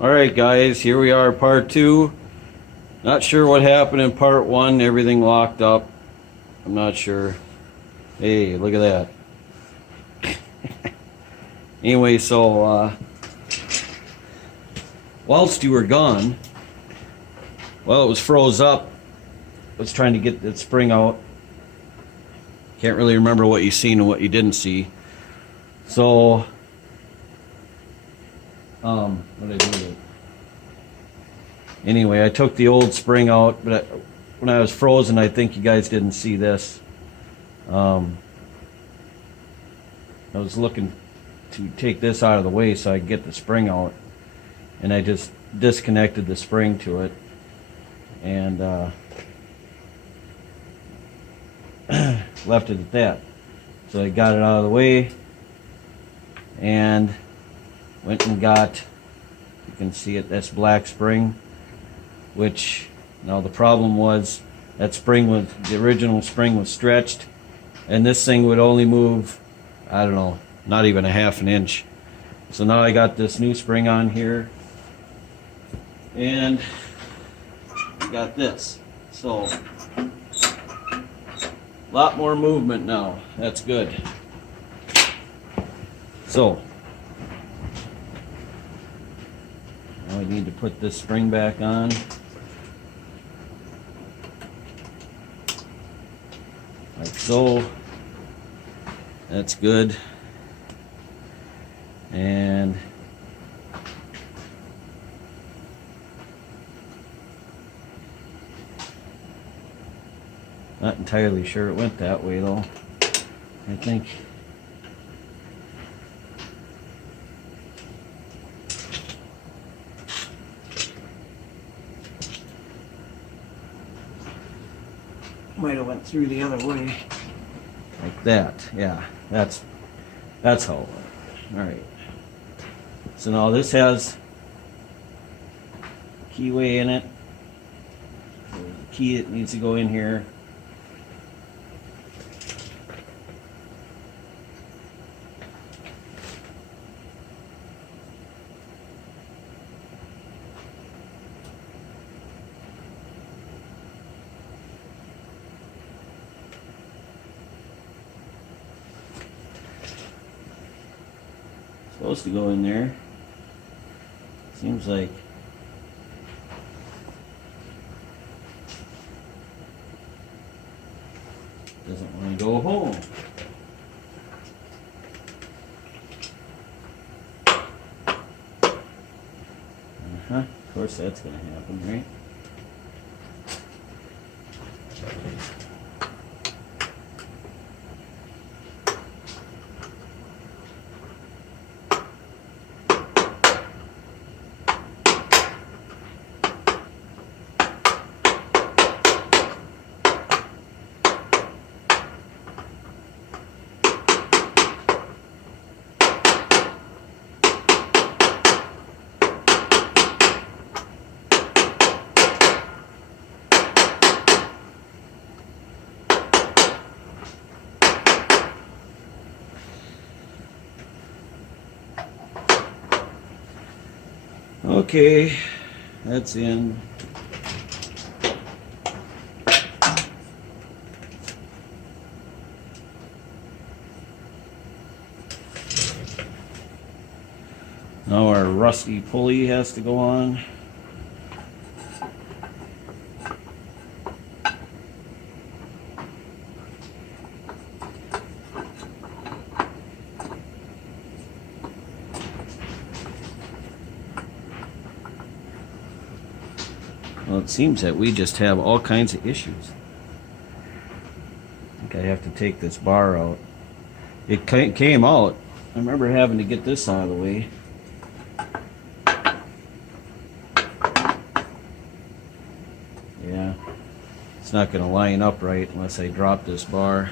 Alright guys, here we are, part 2. Not sure what happened in part 1, everything locked up. I'm not sure. Hey, look at that. Anyway, so whilst you were gone, well, it was froze up. I was trying to get the spring out. Can't really remember what you seen and what you didn't see. So what did I do with it? Anyway, I took the old spring out, but when I was frozen, I think you guys didn't see this. I was looking to take this out of the way so I could get the spring out, and I just disconnected the spring to it, and left it at that. So I got it out of the way and went and got, you can see it, that's black spring, which now the problem was that spring was, the original spring was stretched, and this thing would only move, I don't know, not even a half an inch. So now I got this new spring on here, and got this. So a lot more movement now. That's good. So now I need to put this spring back on. Like so. That's good. And not entirely sure it went that way though. I think might have went through the other way. Like that. Yeah, that's how it went. Alright. So now this has keyway in it. So the key that needs to go in here. Supposed to go in there. Seems like doesn't want to go home. Of course that's going to happen, right? Okay, that's in. Now our rusty pulley has to go on. Well, it seems that we just have all kinds of issues. I think I have to take this bar out. It came out. I remember having to get this out of the way. Yeah, it's not going to line up right unless I drop this bar.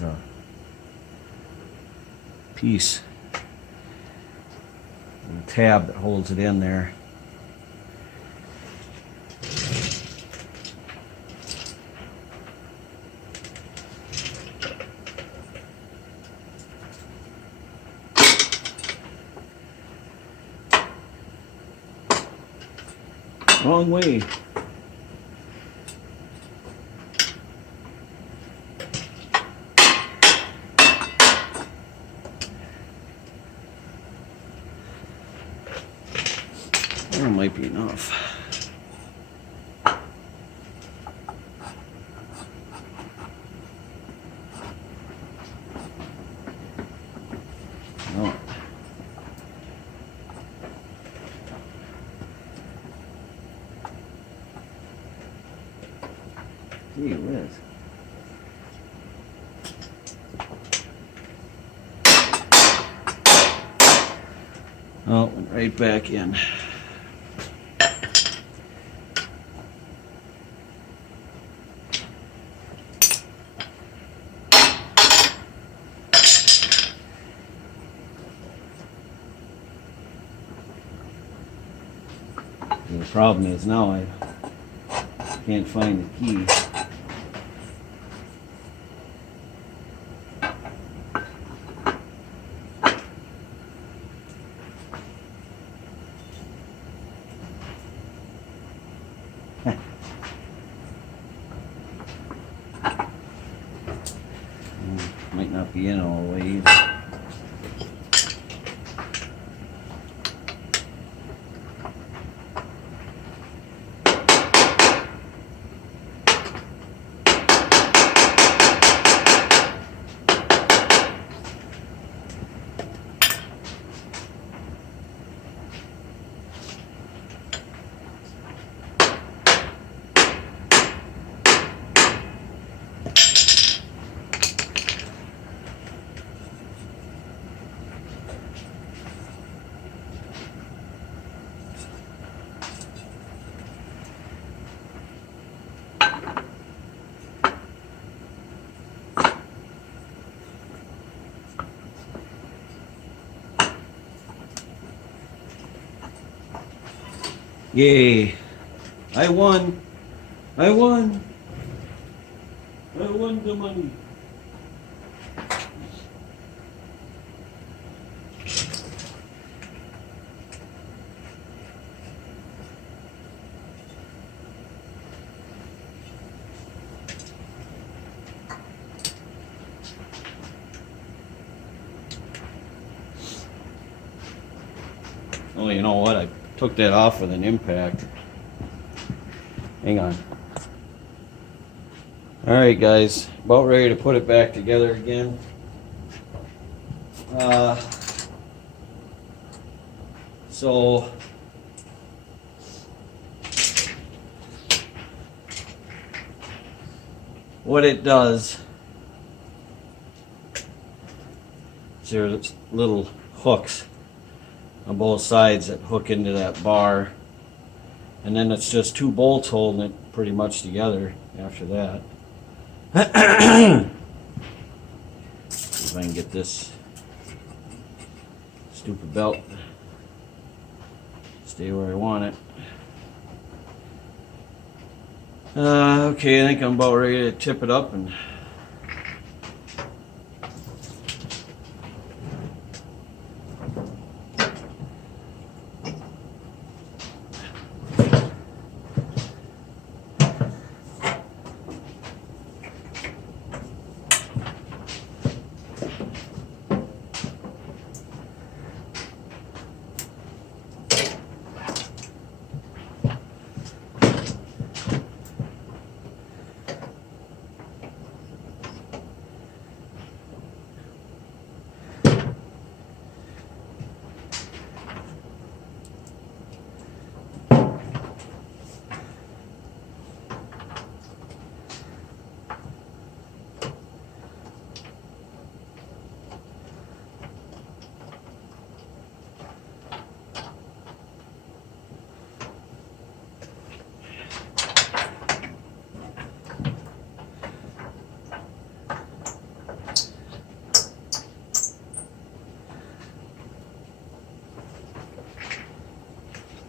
there's a piece, a tab that holds it in there. Wrong way. There might be enough. No. Gee whiz. Oh, went right back in. The problem is now I can't find the key. Might not be in all the way either. Yay! I won! I won! I won the money! Oh, you know what? I took that off with an impact. Hang on. Alright guys, about ready to put it back together again. So what it does is there's little hooks on both sides that hook into that bar, and then it's just two bolts holding it pretty much together after that. See if I can get this stupid belt stay where I want it. Okay, I think I'm about ready to tip it up and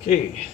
Okay.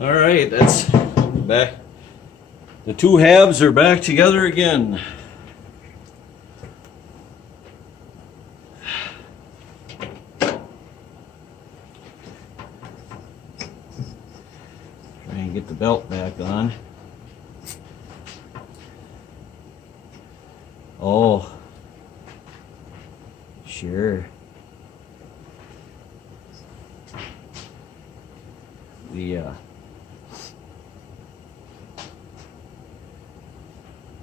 All right, that's back. The two halves are back together again. Try and get the belt back on. Oh, sure.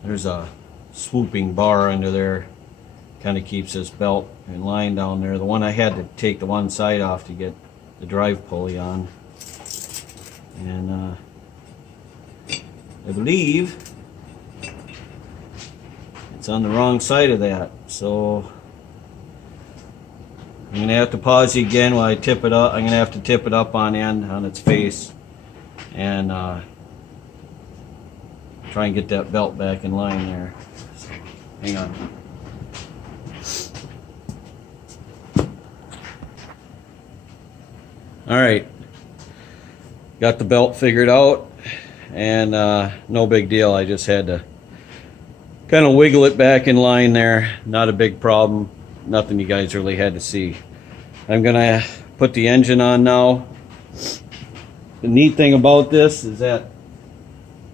There's a swooping bar under there, kind of keeps this belt in line down there. The one I had to take the one side off to get the drive pulley on, and I believe it's on the wrong side of that, so I'm gonna have to pause it again while I tip it up. I'm gonna have to tip it up on end on its face and try and get that belt back in line there. So, hang on. All right, got the belt figured out, and no big deal. I just had to kind of wiggle it back in line there. Not a big problem. Nothing you guys really had to see. I'm gonna put the engine on now. The neat thing about this is that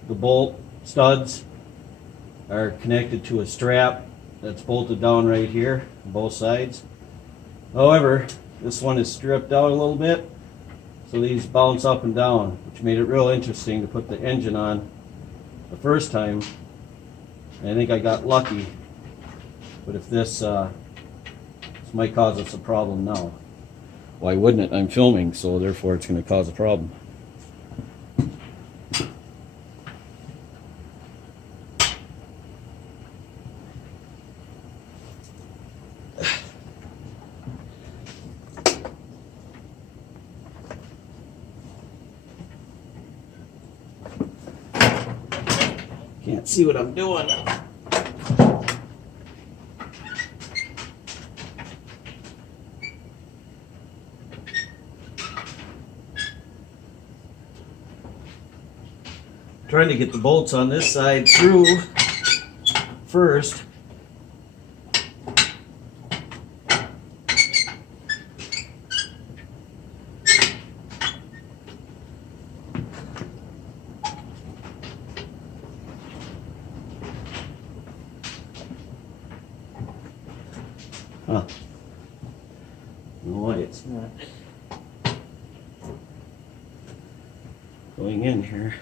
the bolt studs are connected to a strap that's bolted down right here on both sides. However, this one is stripped out a little bit, so these bounce up and down, which made it real interesting to put the engine on the first time. And I think I got lucky, but if this might cause us a problem now. Why wouldn't it? I'm filming, so therefore it's going to cause a problem. Can't see what I'm doing. Trying to get the bolts on this side through first. Huh. No way, it's not going in here.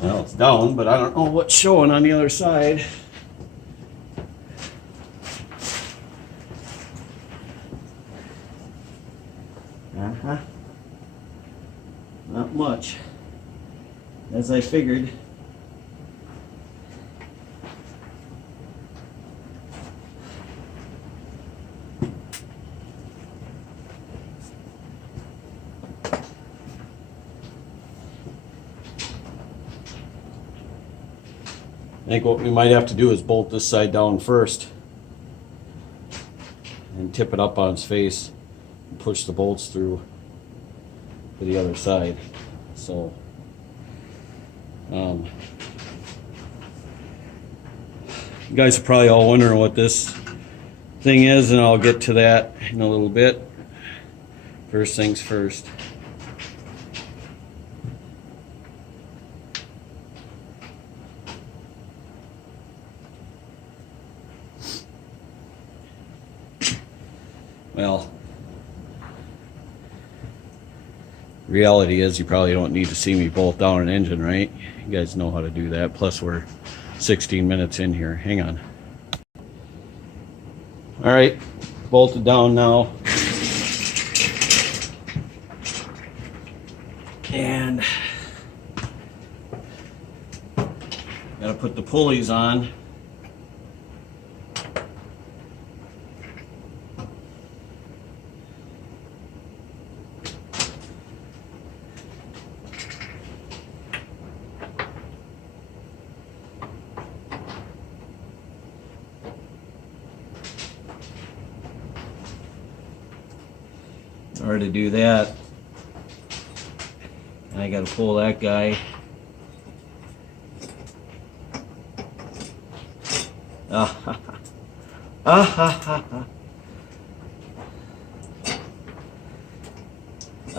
Well, it's down, but I don't know what's showing on the other side. Not much, as I figured. I think what we might have to do is bolt this side down first and tip it up on its face and push the bolts through to the other side. So you guys are probably all wondering what this thing is, and I'll get to that in a little bit. First things first. Well, reality is you probably don't need to see me bolt down an engine, right? You guys know how to do that. Plus we're 16 minutes in here. Hang on. All right, bolted down now. And gotta put the pulleys on. In order to do that, I got to pull that guy. I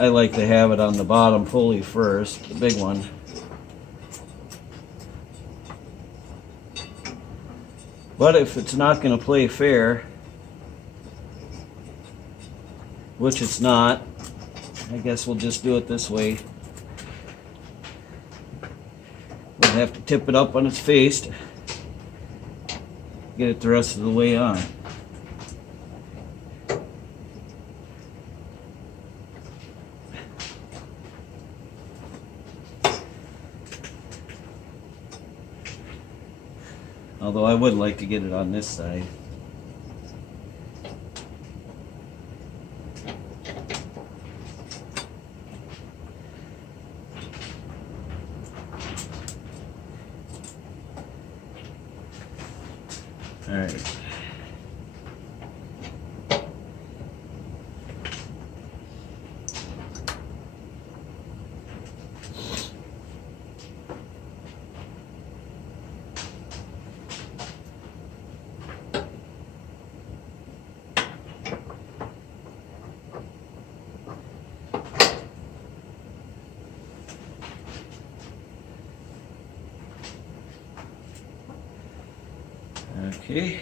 like to have it on the bottom pulley first, the big one. But if it's not going to play fair, which it's not, I guess we'll just do it this way. We'll have to tip it up on its face to get it the rest of the way on. Although I would like to get it on this side. All right. Okay.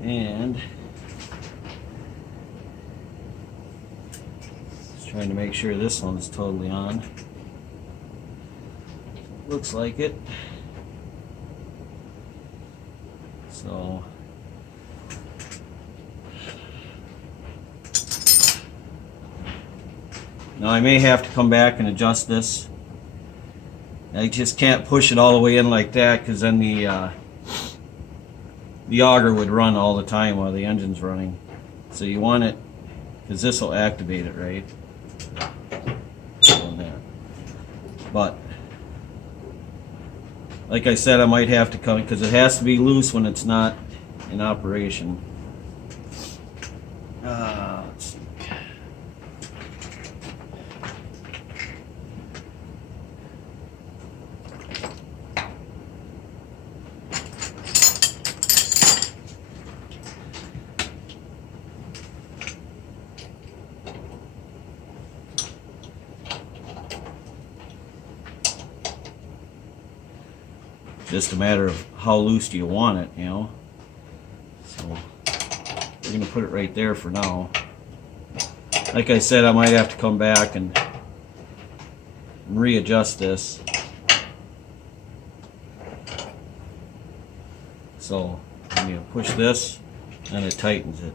And just trying to make sure this one's totally on. Looks like it. So now I may have to come back and adjust this. I just can't push it all the way in like that, because then the auger would run all the time while the engine's running. So you want it, because this will activate it, right? But like I said, I might have to come, because it has to be loose when it's not in operation. Let's see. Just a matter of how loose do you want it, you know. So we're going to put it right there for now. Like I said, I might have to come back and readjust this. So I'm going to push this and it tightens it.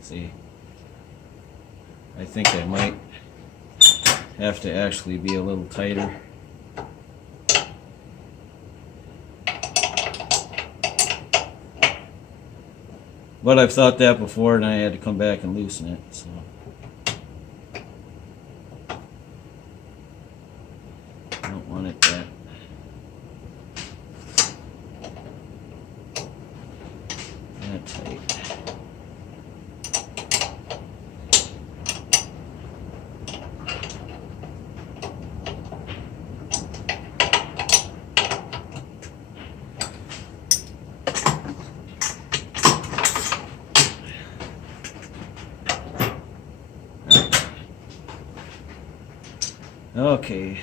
See, I think I might have to actually be a little tighter. But I've thought that before, and I had to come back and loosen it. So. I don't want it that. That tight. Okay,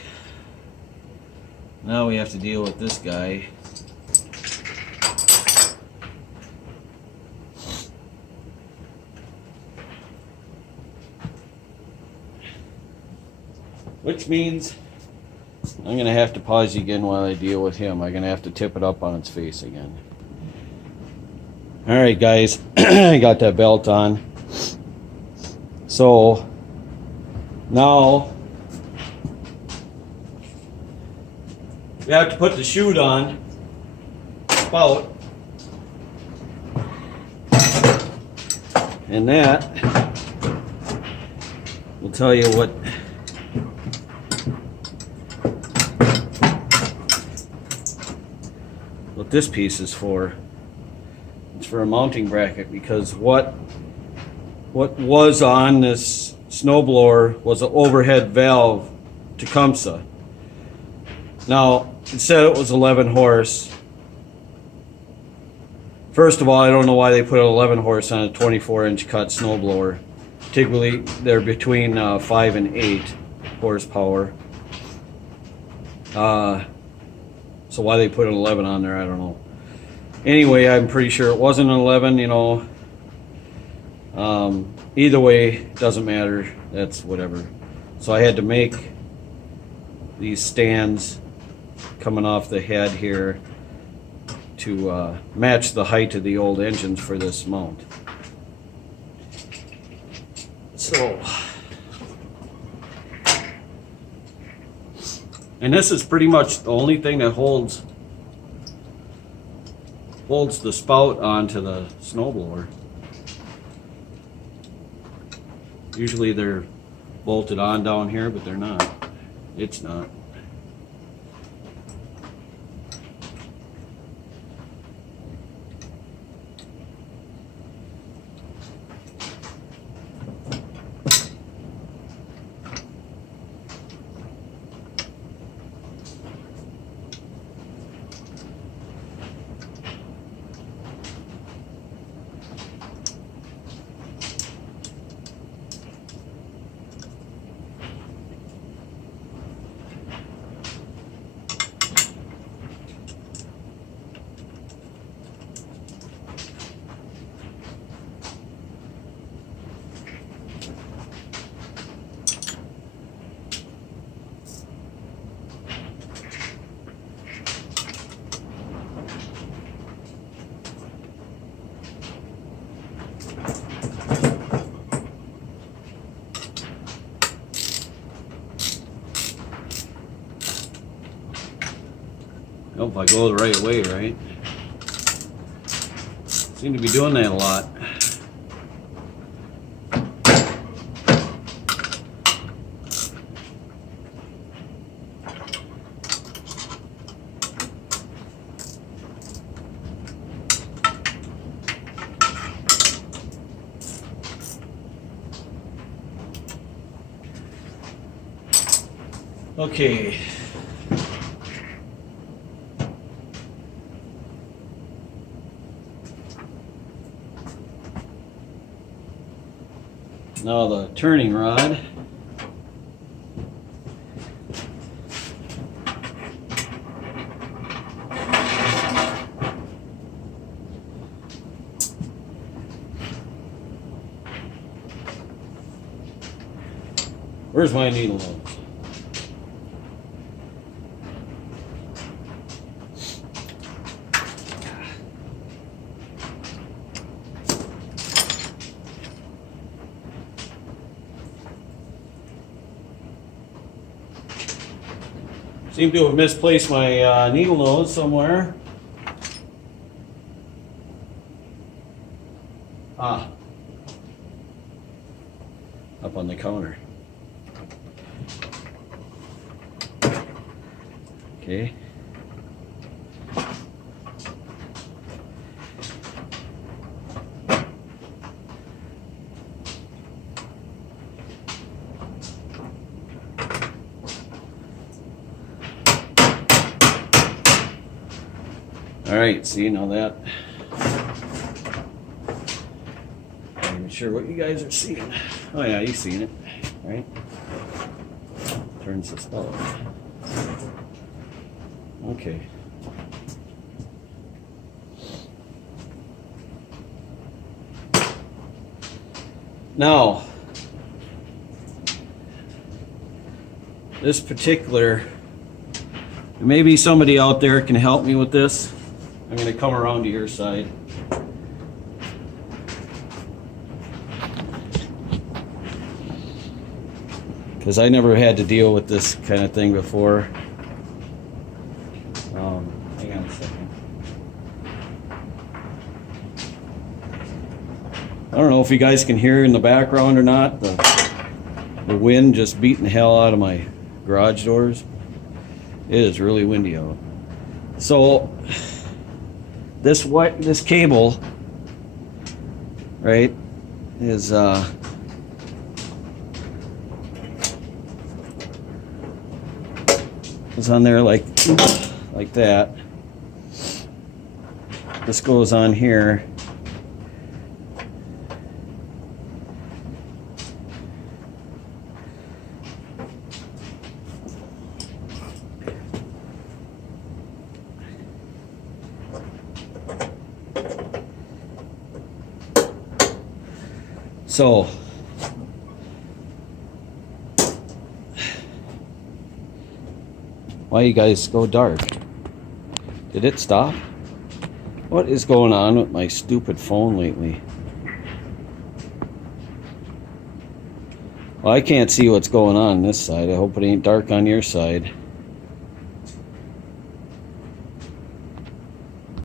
now we have to deal with this guy. Which means I'm going to have to pause you again while I deal with him. I'm going to have to tip it up on its face again. Alright guys, I got that belt on. So, now we have to put the chute on, spout, and that will tell you what this piece is for. It's for a mounting bracket, because what was on this snowblower was an overhead valve Tecumseh. Now, it said it was 11 horse. First of all, I don't know why they put an 11 horse on a 24-inch cut snowblower. Typically, they're between 5 and 8 horsepower. So why they put an 11 on there, I don't know. Anyway, I'm pretty sure it wasn't an 11, you know. Either way, doesn't matter. That's whatever. So I had to make these stands coming off the head here to match the height of the old engines for this mount. So, and this is pretty much the only thing that holds the spout onto the snowblower. Usually they're bolted on down here, but they're not. It's not. Hope I go the right way, right? Seem to be doing that a lot. Okay. Now the turning rod. Where's my needle nose? Seem to have misplaced my needle nose somewhere. counter. Okay. All right, see now that. I'm not even sure what you guys are seeing. Oh yeah, you've seen it, right? Turns this out. Okay. Now, this particular, maybe somebody out there can help me with this. I'm going to come around to your side. Because I never had to deal with this kind of thing before. Hang on a second. I don't know if you guys can hear in the background or not. The wind just beating the hell out of my garage doors. It is really windy out. So this cable, right, is on there like that. This goes on here. So why you guys go dark? Did it stop? What is going on with my stupid phone lately? Well, I can't see what's going on this side. I hope it ain't dark on your side.